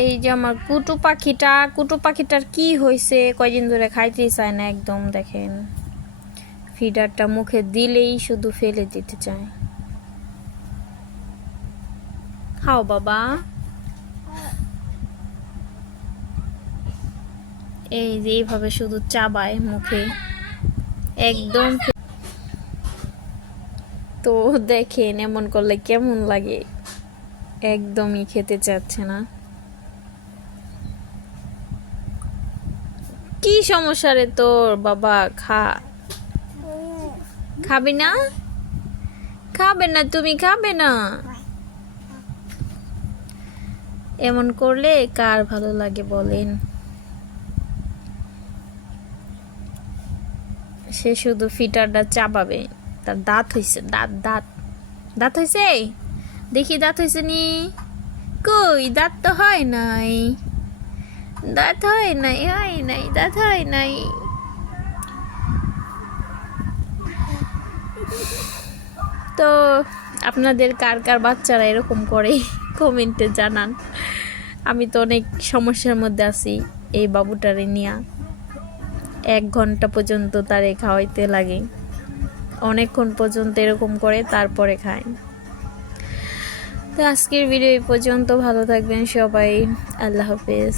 এই যে আমার কুটু পাখিটার কি হয়েছে, কয়দিন ধরে খাইতেই চায় না একদম। দেখেন ফিডারটা মুখে দিলেই শুধু ফেলে দিতে চায়। খাও বাবা। এই যে এইভাবে শুধু চাবায় মুখে একদম। তো দেখেন এমন করলে কেমন লাগে, একদমই খেতে চাচ্ছে না। কি সমস্যা রে তোর বাবা? খাবি না? খাবে না? তুমি খাবে না? এমন করলে কার ভালো লাগে বলেন? সে শুধু ফিটারটা চাবাবে। তার দাঁত হইছে, দাঁত দাঁত দাঁত হইছে। দেখি দাঁত হইছে নি? কই দাঁত তো হয় নাই, দাঁত হয় নাই, হয় নাই, দাঁত হয় নাই। তো আপনাদের কার কার বাচ্চারা এরকম করে কমেন্টে জানান। আমি তো অনেক সমস্যার মধ্যে আছি এই বাবুটারে নিয়ে। 1 ঘন্টা পর্যন্ত তারে খাওয়াইতে লাগে, অনেকক্ষণ পর্যন্ত এরকম করে তারপরে খায়। তো আজকের ভিডিও এই পর্যন্ত। ভালো থাকবেন সবাই, আল্লাহ হাফেজ।